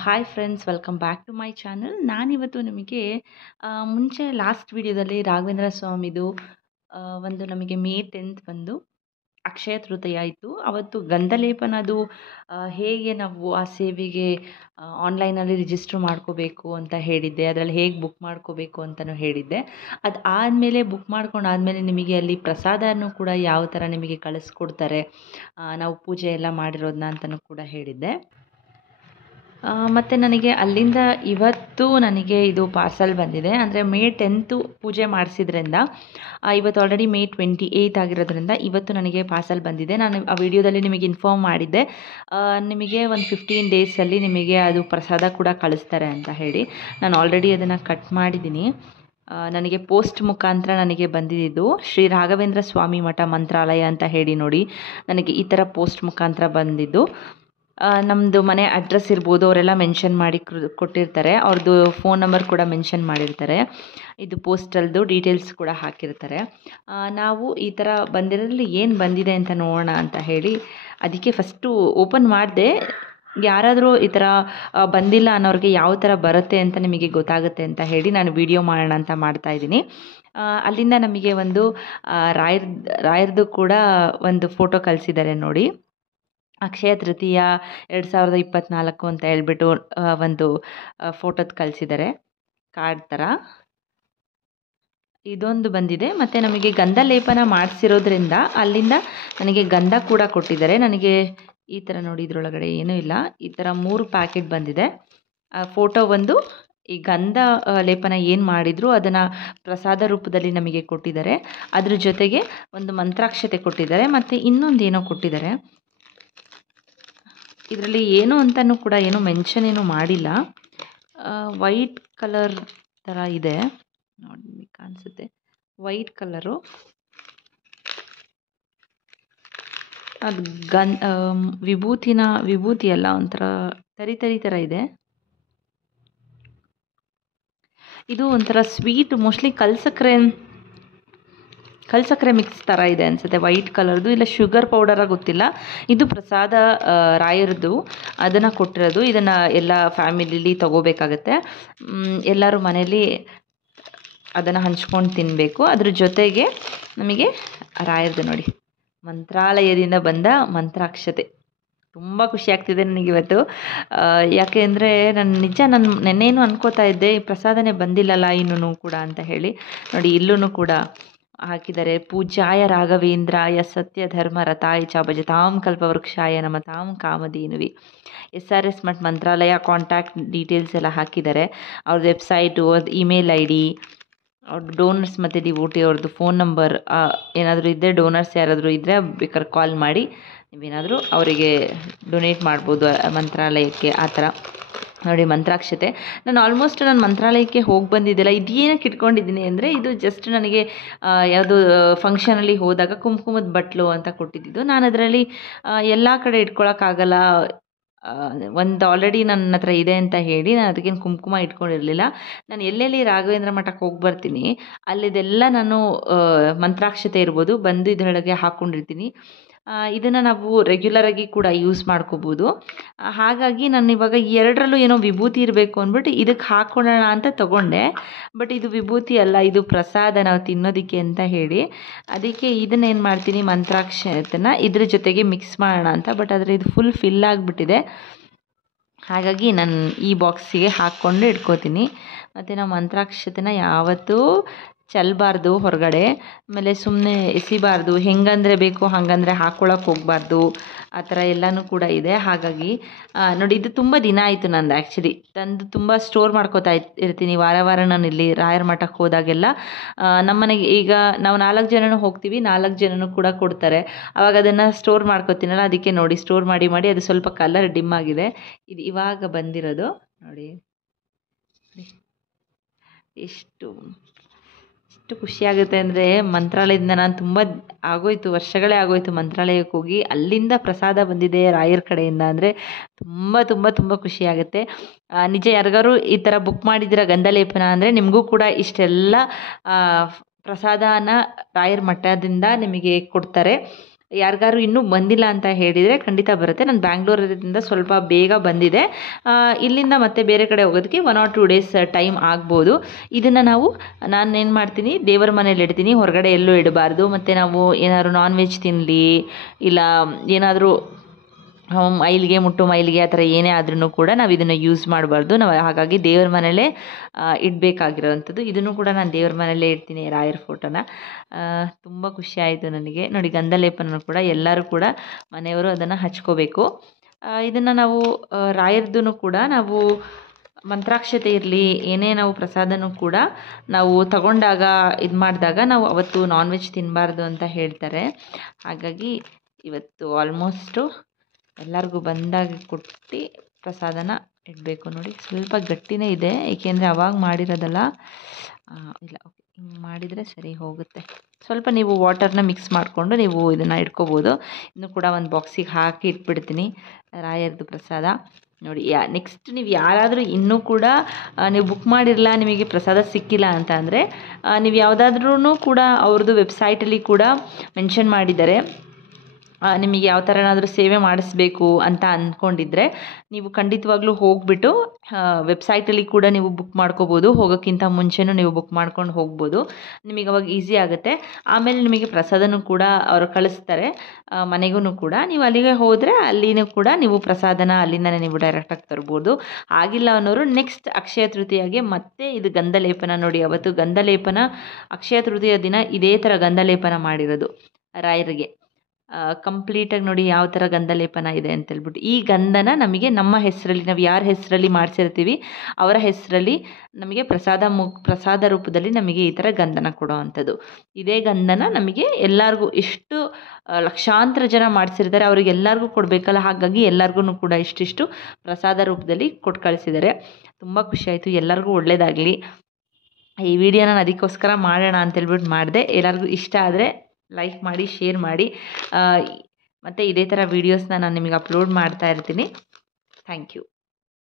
Hi friends, welcome back to my channel. ನಾನಿವತ್ತು ನಿಮಗೆ ಮುಂಚೆ ಲಾಸ್ಟ್ ವಿಡಿಯೋದಲ್ಲಿ ರಾಘವೇಂದ್ರ ಸ್ವಾಮಿದು ಒಂದು ನಮಗೆ ಮೇ 10th ಬಂದು ಅಕ್ಷಯ ತೃತೀಯ ಆಯಿತು. ಅವತ್ತು ಗಂಧಲೇಪನದು ಹೇಗೆ ನಾವು ಆ ಸೇವೆಗೆ ಆನ್ಲೈನಲ್ಲಿ ರಿಜಿಸ್ಟ್ರ್ ಮಾಡ್ಕೋಬೇಕು ಅಂತ ಹೇಳಿದ್ದೆ. ಅದರಲ್ಲಿ ಹೇಗೆ ಬುಕ್ ಮಾಡ್ಕೋಬೇಕು ಅಂತಲೂ ಹೇಳಿದ್ದೆ. ಅದು ಆದಮೇಲೆ ಬುಕ್ ಮಾಡ್ಕೊಂಡಾದಮೇಲೆ ನಿಮಗೆ ಅಲ್ಲಿ ಪ್ರಸಾದನೂ ಕೂಡ ಯಾವ ಥರ ನಿಮಗೆ ಕಳಿಸ್ಕೊಡ್ತಾರೆ, ನಾವು ಪೂಜೆ ಎಲ್ಲ ಮಾಡಿರೋದನ್ನ ಅಂತಲೂ ಕೂಡ ಹೇಳಿದ್ದೆ. ಮತ್ತು ನನಗೆ ಅಲ್ಲಿಂದ ಇವತ್ತು ನನಗೆ ಇದು ಪಾರ್ಸಲ್ ಬಂದಿದೆ. ಅಂದರೆ ಮೇ 10th ಪೂಜೆ ಮಾಡಿಸಿದ್ರಿಂದ ಇವತ್ತು ಆಲ್ರೆಡಿ ಮೇ 28 ಆಗಿರೋದ್ರಿಂದ ಇವತ್ತು ನನಗೆ ಪಾರ್ಸಲ್ ಬಂದಿದೆ. ನಾನು ಆ ವಿಡಿಯೋದಲ್ಲಿ ನಿಮಗೆ ಇನ್ಫಾರ್ಮ್ ಮಾಡಿದ್ದೆ, ನಿಮಗೆ ಒಂದು 15 ಡೇಸಲ್ಲಿ ನಿಮಗೆ ಅದು ಪ್ರಸಾದ ಕೂಡ ಕಳಿಸ್ತಾರೆ ಅಂತ ಹೇಳಿ. ನಾನು ಆಲ್ರೆಡಿ ಅದನ್ನು ಕಟ್ ಮಾಡಿದ್ದೀನಿ. ನನಗೆ ಪೋಸ್ಟ್ ಮುಖಾಂತರ ನನಗೆ ಬಂದಿದ್ದು ಶ್ರೀ ರಾಘವೇಂದ್ರ ಸ್ವಾಮಿ ಮಠ ಮಂತ್ರಾಲಯ ಅಂತ ಹೇಳಿ ನೋಡಿ, ನನಗೆ ಈ ಥರ ಪೋಸ್ಟ್ ಮುಖಾಂತರ ಬಂದಿದ್ದು. ನಮ್ಮದು ಮನೆ ಅಡ್ರೆಸ್ ಇರ್ಬೋದು, ಅವರೆಲ್ಲ ಮೆನ್ಷನ್ ಮಾಡಿ ಕೊಟ್ಟಿರ್ತಾರೆ. ಅವ್ರದ್ದು ಫೋನ್ ನಂಬರ್ ಕೂಡ ಮೆನ್ಷನ್ ಮಾಡಿರ್ತಾರೆ. ಇದು ಪೋಸ್ಟಲ್ದು ಡೀಟೇಲ್ಸ್ ಕೂಡ ಹಾಕಿರ್ತಾರೆ. ನಾವು ಈ ಥರ ಬಂದಿರೋದ್ರಲ್ಲಿ ಏನು ಬಂದಿದೆ ಅಂತ ನೋಡೋಣ ಅಂತ ಹೇಳಿ ಅದಕ್ಕೆ ಫಸ್ಟು ಓಪನ್ ಮಾಡಿದೆ. ಯಾರಾದರೂ ಈ ಥರ ಬಂದಿಲ್ಲ ಅನ್ನೋರಿಗೆ ಯಾವ ಥರ ಬರುತ್ತೆ ಅಂತ ನಿಮಗೆ ಗೊತ್ತಾಗುತ್ತೆ ಅಂತ ಹೇಳಿ ನಾನು ವಿಡಿಯೋ ಮಾಡೋಣ ಅಂತ ಮಾಡ್ತಾಯಿದ್ದೀನಿ. ಅಲ್ಲಿಂದ ನಮಗೆ ಒಂದು ರಾಯರ್ದು ಕೂಡ ಒಂದು ಫೋಟೋ ಕಳಿಸಿದ್ದಾರೆ ನೋಡಿ. ಅಕ್ಷಯ ತೃತೀಯ 2024 ಅಂತ ಹೇಳ್ಬಿಟ್ಟು ಒಂದು ಫೋಟೋದು ಕಳಿಸಿದ್ದಾರೆ, ಕಾರ್ಡ್ ಥರ ಇದೊಂದು ಬಂದಿದೆ. ಮತ್ತು ನಮಗೆ ಗಂಧ ಲೇಪನ ಮಾಡಿಸಿರೋದ್ರಿಂದ ಅಲ್ಲಿಂದ ನನಗೆ ಗಂಧ ಕೂಡ ಕೊಟ್ಟಿದ್ದಾರೆ. ನನಗೆ ಈ ಥರ ನೋಡಿ, ಇದರೊಳಗಡೆ ಏನೂ ಇಲ್ಲ, ಈ ಥರ 3 ಪ್ಯಾಕೆಟ್ ಬಂದಿದೆ. ಫೋಟೋ ಒಂದು, ಈ ಗಂಧ ಲೇಪನ ಏನು ಮಾಡಿದ್ರು ಅದನ್ನು ಪ್ರಸಾದ ರೂಪದಲ್ಲಿ ನಮಗೆ ಕೊಟ್ಟಿದ್ದಾರೆ. ಅದ್ರ ಜೊತೆಗೆ ಒಂದು ಮಂತ್ರಾಕ್ಷತೆ ಕೊಟ್ಟಿದ್ದಾರೆ. ಮತ್ತು ಇನ್ನೊಂದು ಏನೋ ಕೊಟ್ಟಿದ್ದಾರೆ. ಇದರಲ್ಲಿ ಏನು ಅಂತಲೂ ಕೂಡ ಏನೂ ಮೆನ್ಷನ್ ಏನೂ ಮಾಡಿಲ್ಲ. ವೈಟ್ ಕಲರ್ ಥರ ಇದೆ ನೋಡಿ, ನಿಮಗೆ ಕಾಣಿಸುತ್ತೆ ವೈಟ್ ಕಲರು. ಅದು ವಿಭೂತಿ ಅಲ್ಲ, ಒಂಥರ ತರಿ ಥರ ಇದೆ. ಇದು ಒಂಥರ ಸ್ವೀಟ್, ಮೋಸ್ಟ್ಲಿ ಕಲ್ಸಕ್ಕರೆ ಮಿಕ್ಸ್ ಥರ ಇದೆ ಅನಿಸುತ್ತೆ. ವೈಟ್ ಕಲರ್ದು, ಇಲ್ಲ ಶುಗರ್ ಪೌಡರ ಗೊತ್ತಿಲ್ಲ. ಇದು ಪ್ರಸಾದ ರಾಯರದು, ಅದನ್ನು ಕೊಟ್ಟಿರೋದು. ಇದನ್ನು ಎಲ್ಲ ಫ್ಯಾಮಿಲಿಲಿ ತೊಗೋಬೇಕಾಗತ್ತೆ. ಎಲ್ಲರೂ ಮನೇಲಿ ಅದನ್ನು ಹಂಚ್ಕೊಂಡು ತಿನ್ನಬೇಕು. ಅದ್ರ ಜೊತೆಗೆ ನಮಗೆ ರಾಯರದು ನೋಡಿ, ಮಂತ್ರಾಲಯದಿಂದ ಬಂದ ಮಂತ್ರಾಕ್ಷತೆ. ತುಂಬ ಖುಷಿ ಆಗ್ತಿದೆ ನನಗಿವತ್ತು. ಯಾಕೆ ಅಂದರೆ ನಾನು ನೆನ್ನೇನು ಅನ್ಕೋತಾ ಇದ್ದೆ, ಈ ಪ್ರಸಾದನೇ ಬಂದಿಲ್ಲಲ್ಲ ಇನ್ನೂ ಕೂಡ ಅಂತ ಹೇಳಿ. ನೋಡಿ, ಇಲ್ಲೂ ಕೂಡ ಹಾಕಿದ್ದಾರೆ. ಪೂಜ್ಯಾಯ ರಾಘವೇಂದ್ರಾಯ ಸತ್ಯ ಧರ್ಮ ರಥಾಯ ಚ ಭಜತಾಂ ಕಲ್ಪವೃಕ್ಷಾಯ ನಮತಾಂ ಕಾಮಧೇನುವೆ. SRS ಮಠ ಮಂತ್ರಾಲಯ ಕಾಂಟ್ಯಾಕ್ಟ್ ಡೀಟೇಲ್ಸ್ ಎಲ್ಲ ಹಾಕಿದ್ದಾರೆ. ಅವ್ರದ್ದು ವೆಬ್ಸೈಟು, ಅವ್ರದ್ದು ಇಮೇಲ್ ID, ಅವ್ರದ್ದು ಡೋನರ್ಸ್ ಮತ್ತು ಡಿವೋಟಿ ಅವ್ರದ್ದು ಫೋನ್ ನಂಬರ್ ಏನಾದರೂ ಇದ್ದರೆ, ಡೋನರ್ಸ್ ಯಾರಾದರೂ ಇದ್ದರೆ ಬೇಕಾದ್ರೆ ಕಾಲ್ ಮಾಡಿ ನೀವೇನಾದರೂ ಅವರಿಗೆ ಡೊನೇಟ್ ಮಾಡ್ಬೋದು ಮಂತ್ರಾಲಯಕ್ಕೆ. ಆ ಥರ ನೋಡಿ, ಮಂತ್ರಾಕ್ಷತೆ. ನಾನು ಆಲ್ಮೋಸ್ಟ್ ಮಂತ್ರಾಲಯಕ್ಕೆ ಹೋಗಿ ಬಂದಿದ್ದಿಲ್ಲ. ಇದೇನಕ್ಕೆ ಇಟ್ಕೊಂಡಿದ್ದೀನಿ ಅಂದರೆ, ಇದು ಜಸ್ಟ್ ನನಗೆ ಯಾವುದೋ ಫಂಕ್ಷನಲ್ಲಿ ಹೋದಾಗ ಕುಂಕುಮದ ಬಟ್ಲು ಅಂತ ಕೊಟ್ಟಿದ್ದು. ನಾನು ಅದರಲ್ಲಿ ಎಲ್ಲ ಕಡೆ ಇಟ್ಕೊಳ್ಳೋಕ್ಕಾಗಲ್ಲ, ಒಂದು ಆಲ್ರೆಡಿ ನನ್ನ ಹತ್ರ ಇದೆ ಅಂತ ಹೇಳಿ ನಾನು ಅದಕ್ಕೇನು ಕುಂಕುಮ ಇಟ್ಕೊಂಡಿರಲಿಲ್ಲ. ನಾನು ಎಲ್ಲೆಲ್ಲಿ ರಾಘವೇಂದ್ರ ಮಠಕ್ಕೆ ಹೋಗಿ ಬರ್ತೀನಿ ಅಲ್ಲಿದೆಲ್ಲ ನಾನು ಮಂತ್ರಾಕ್ಷತೆ ಇರ್ಬೋದು ಬಂದು ಇದರೊಳಗೆ ಹಾಕ್ಕೊಂಡಿರ್ತೀನಿ. ಇದನ್ನು ನಾವು ರೆಗ್ಯುಲರಾಗಿ ಕೂಡ ಯೂಸ್ ಮಾಡ್ಕೋಬೋದು. ಹಾಗಾಗಿ ನಾನು ಇವಾಗ ಎರಡರಲ್ಲೂ ಏನೋ ವಿಭೂತಿ ಇರಬೇಕು ಅಂದ್ಬಿಟ್ಟು ಇದಕ್ಕೆ ಹಾಕ್ಕೊಳ್ಳೋಣ ಅಂತ ತೊಗೊಂಡೆ. ಬಟ್ ಇದು ವಿಭೂತಿ ಅಲ್ಲ, ಇದು ಪ್ರಸಾದ ನಾವು ತಿನ್ನೋದಕ್ಕೆ ಅಂತ ಹೇಳಿ. ಅದಕ್ಕೆ ಇದನ್ನೇನು ಮಾಡ್ತೀನಿ, ಮಂತ್ರಾಕ್ಷತೆನ ಇದ್ರ ಜೊತೆಗೆ ಮಿಕ್ಸ್ ಮಾಡೋಣ ಅಂತ. ಬಟ್ ಆದರೆ ಇದು ಫುಲ್ ಫಿಲ್ ಆಗಿಬಿಟ್ಟಿದೆ. ಹಾಗಾಗಿ ನಾನು ಈ ಬಾಕ್ಸಿಗೆ ಹಾಕ್ಕೊಂಡು ಇಟ್ಕೋತೀನಿ. ಮತ್ತು ನಾವು ಮಂತ್ರಾಕ್ಷತೆನ ಯಾವತ್ತೂ ಚೆಲ್ಲಬಾರ್ದು ಹೊರಗಡೆ. ಆಮೇಲೆ ಸುಮ್ಮನೆ ಎಸಿಬಾರ್ದು, ಹೆಂಗಂದರೆ ಬೇಕು ಹಾಗಂದರೆ ಹಾಕ್ಕೊಳಕ್ಕೆ ಹೋಗಬಾರ್ದು. ಆ ಥರ ಎಲ್ಲನೂ ಕೂಡ ಇದೆ. ಹಾಗಾಗಿ ನೋಡಿ, ಇದು ತುಂಬ ದಿನ ಆಯಿತು ನಂದು ಆ್ಯಕ್ಚುಲಿ ತಂದು ತುಂಬ ಸ್ಟೋರ್ ಮಾಡ್ಕೋತಾ ಇರ್ತೀನಿ. ವಾರ ನಾನು ಇಲ್ಲಿ ರಾಯರ ಮಠಕ್ಕೆ ಹೋದಾಗೆಲ್ಲ ನಮ್ಮನೆಗೆ, ಈಗ ನಾವು 4 ಜನನೂ ಹೋಗ್ತೀವಿ, 4 ಜನನೂ ಕೂಡ ಕೊಡ್ತಾರೆ. ಆವಾಗ ಅದನ್ನು ಸ್ಟೋರ್ ಮಾಡ್ಕೋತೀನಲ್ಲ, ಅದಕ್ಕೆ ನೋಡಿ ಸ್ಟೋರ್ ಮಾಡಿ ಅದು ಸ್ವಲ್ಪ ಕಲರ್ ಡಿಮ್ ಆಗಿದೆ. ಇದು ಇವಾಗ ಬಂದಿರೋದು ನೋಡಿ. ಎಷ್ಟು ಖುಷಿಯಾಗುತ್ತೆ ಅಂದರೆ, ಮಂತ್ರಾಲಯದಿಂದ ನಾನು ತುಂಬ ವರ್ಷಗಳೇ ಆಗೋಯ್ತು ಮಂತ್ರಾಲಯಕ್ಕೆ ಹೋಗಿ. ಅಲ್ಲಿಂದ ಪ್ರಸಾದ ಬಂದಿದೆ ರಾಯರ ಕಡೆಯಿಂದ ಅಂದರೆ ತುಂಬ ಖುಷಿಯಾಗುತ್ತೆ. ನಿಜ, ಯಾರಿಗಾರು ಈ ಥರ ಬುಕ್ ಮಾಡಿದ್ದೀರ ಗಂಧಲೇಪನ ಅಂದರೆ ನಿಮಗೂ ಕೂಡ ಇಷ್ಟೆಲ್ಲ ಪ್ರಸಾದನ ರಾಯರ ಮಠದಿಂದ ನಿಮಗೆ ಕೊಡ್ತಾರೆ. ಯಾರಿಗಾರು ಇನ್ನೂ ಬಂದಿಲ್ಲ ಅಂತ ಹೇಳಿದರೆ ಖಂಡಿತ ಬರುತ್ತೆ. ನಾನು ಬ್ಯಾಂಗ್ಳೂರಿಂದ ಸ್ವಲ್ಪ ಬೇಗ ಬಂದಿದೆ. ಇಲ್ಲಿಂದ ಮತ್ತೆ ಬೇರೆ ಕಡೆ ಹೋಗೋದಕ್ಕೆ 1 or 2 ಡೇಸ್ ಟೈಮ್ ಆಗ್ಬೋದು. ಇದನ್ನು ನಾನು ಏನು ಮಾಡ್ತೀನಿ, ದೇವರ ಮನೇಲಿ ಇಡ್ತೀನಿ, ಹೊರಗಡೆ ಎಲ್ಲೂ ಇಡಬಾರ್ದು. ಮತ್ತು ನಾವು ಏನಾದ್ರು ನಾನ್ ವೆಜ್ ತಿನ್ನಲಿ ಇಲ್ಲ ಏನಾದರೂ ಮೈಲಿಗೆ ಆ ಥರ ಏನೇ ಆದ್ರೂ ಕೂಡ ನಾವು ಇದನ್ನು ಯೂಸ್ ಮಾಡಬಾರ್ದು. ನಾವು ಹಾಗಾಗಿ ದೇವ್ರ ಮನೇಲೇ ಇಡಬೇಕಾಗಿರೋವಂಥದ್ದು. ಇದನ್ನು ಕೂಡ ನಾನು ದೇವ್ರ ಮನೇಲೇ ಇಡ್ತೀನಿ, ರಾಯರ ಫೋಟೋನ. ತುಂಬ ಖುಷಿ ಆಯಿತು ನನಗೆ. ನೋಡಿ, ಗಂಧಲೇಪನ ಕೂಡ ಎಲ್ಲರೂ ಕೂಡ ಮನೆಯವರು ಅದನ್ನು ಹಚ್ಕೋಬೇಕು. ಇದನ್ನು ನಾವು ರಾಯರದ್ದು ಕೂಡ ನಾವು ಮಂತ್ರಾಕ್ಷತೆ ಇರಲಿ ಏನೇ ನಾವು ಪ್ರಸಾದನೂ ಕೂಡ ನಾವು ತಗೊಂಡಾಗ ಇದು ಮಾಡಿದಾಗ ನಾವು ಅವತ್ತು ನಾನ್ ವೆಜ್ ತಿನ್ನಬಾರ್ದು ಅಂತ ಹೇಳ್ತಾರೆ. ಹಾಗಾಗಿ ಇವತ್ತು ಆಲ್ಮೋಸ್ಟು ಎಲ್ಲರಿಗೂ ಬಂದಾಗ ಕೊಟ್ಟು ಪ್ರಸಾದನ ಇಡಬೇಕು. ನೋಡಿ, ಸ್ವಲ್ಪ ಗಟ್ಟಿನೇ ಇದೆ, ಏಕೆಂದರೆ ಅವಾಗ ಮಾಡಿರೋದಲ್ಲ. ಇಲ್ಲ, ಓಕೆ, ಹಿಂಗೆ ಮಾಡಿದರೆ ಸರಿ ಹೋಗುತ್ತೆ. ಸ್ವಲ್ಪ ನೀವು ವಾಟರ್ನ ಮಿಕ್ಸ್ ಮಾಡಿಕೊಂಡು ನೀವು ಇದನ್ನು ಇಟ್ಕೋಬೋದು. ಇನ್ನು ಕೂಡ ಒಂದು ಬಾಕ್ಸಿಗೆ ಹಾಕಿ ಇಟ್ಬಿಡ್ತೀನಿ ರಾಯರದು ಪ್ರಸಾದ. ನೋಡಿ, ನೆಕ್ಸ್ಟ್ ನೀವು ಯಾರಾದರೂ ಇನ್ನೂ ಕೂಡ ನೀವು ಬುಕ್ ಮಾಡಿರಲ್ಲ, ನಿಮಗೆ ಪ್ರಸಾದ ಸಿಕ್ಕಿಲ್ಲ ಅಂತ ಅಂದರೆ ನೀವು ಯಾವುದಾದ್ರೂ ಕೂಡ ಅವ್ರದ್ದು ವೆಬ್ಸೈಟಲ್ಲಿ ಕೂಡ ಮೆನ್ಷನ್ ಮಾಡಿದ್ದಾರೆ. ನಿಮಗೆ ಯಾವ ಥರನಾದರೂ ಸೇವೆ ಮಾಡಿಸ್ಬೇಕು ಅಂತ ಅಂದ್ಕೊಂಡಿದ್ರೆ ನೀವು ಖಂಡಿತವಾಗ್ಲೂ ಹೋಗಿಬಿಟ್ಟು ವೆಬ್ಸೈಟಲ್ಲಿ ಕೂಡ ನೀವು ಬುಕ್ ಮಾಡ್ಕೋಬೋದು. ಹೋಗೋಕ್ಕಿಂತ ಮುಂಚೆನೂ ನೀವು ಬುಕ್ ಮಾಡ್ಕೊಂಡು ಹೋಗ್ಬೋದು. ನಿಮಗೆ ಅವಾಗ ಈಸಿ ಆಗುತ್ತೆ. ಆಮೇಲೆ ನಿಮಗೆ ಪ್ರಸಾದನೂ ಕೂಡ ಅವರು ಕಳಿಸ್ತಾರೆ ಮನೆಗೂ ಕೂಡ. ನೀವು ಅಲ್ಲಿಗೆ ಹೋದರೆ ಅಲ್ಲಿನೂ ಕೂಡ ನೀವು ಪ್ರಸಾದನ ಅಲ್ಲಿಂದನೇ ನೀವು ಡೈರೆಕ್ಟಾಗಿ ತರ್ಬೋದು. ಆಗಿಲ್ಲ ಅನ್ನೋರು ನೆಕ್ಸ್ಟ್ ಅಕ್ಷಯ ತೃತೀಯಾಗೆ ಮತ್ತೆ ಇದು ಗಂಧಲೇಪನ. ನೋಡಿ, ಅವತ್ತು ಗಂಧಲೇಪನ ಅಕ್ಷಯ ತೃತೀಯ ದಿನ ಇದೇ ಥರ ಗಂಧಲೇಪನ ಮಾಡಿರೋದು ರಾಯರಿಗೆ. ಕಂಪ್ಲೀಟಾಗಿ ನೋಡಿ ಯಾವ ಥರ ಗಂಧಲೇಪನ ಇದೆ ಅಂತೇಳ್ಬಿಟ್ಟು. ಈ ಗಂಧನ ನಮಗೆ ನಮ್ಮ ಹೆಸರಲ್ಲಿ, ನಾವು ಯಾರ ಹೆಸರಲ್ಲಿ ಮಾಡಿಸಿರ್ತೀವಿ ಅವರ ಹೆಸರಲ್ಲಿ ನಮಗೆ ಪ್ರಸಾದ ರೂಪದಲ್ಲಿ ನಮಗೆ ಈ ಥರ ಗಂಧನ ಕೊಡೋ ಅಂಥದ್ದು. ಇದೇ ಗಂಧನ ನಮಗೆ ಎಲ್ಲರಿಗೂ ಎಷ್ಟು ಲಕ್ಷಾಂತರ ಜನ ಮಾಡಿಸಿರ್ತಾರೆ ಅವರಿಗೆಲ್ಲರಿಗೂ ಕೊಡಬೇಕಲ್ಲ. ಹಾಗಾಗಿ ಎಲ್ಲರಿಗೂ ಕೂಡ ಇಷ್ಟಿಷ್ಟು ಪ್ರಸಾದ ರೂಪದಲ್ಲಿ ಕೊಟ್ಟು ಕಳಿಸಿದ್ದಾರೆ. ತುಂಬ ಖುಷಿಯಾಯಿತು. ಎಲ್ಲರಿಗೂ ಒಳ್ಳೆಯದಾಗಲಿ. ಈ ವಿಡಿಯೋನ ನಾನು ಅದಕ್ಕೋಸ್ಕರ ಮಾಡೋಣ ಅಂತೇಳ್ಬಿಟ್ಟು ಮಾಡಿದೆ. ಎಲ್ಲರಿಗೂ ಇಷ್ಟ ಆದರೆ ಲೈಕ್ ಮಾಡಿ, ಶೇರ್ ಮಾಡಿ. ಮತ್ತು ಇದೇ ಥರ ವೀಡಿಯೋಸ್ನ ನಾನು ನಿಮಗೆ ಅಪ್ಲೋಡ್ ಮಾಡ್ತಾ ಇರ್ತೀನಿ. Thank you.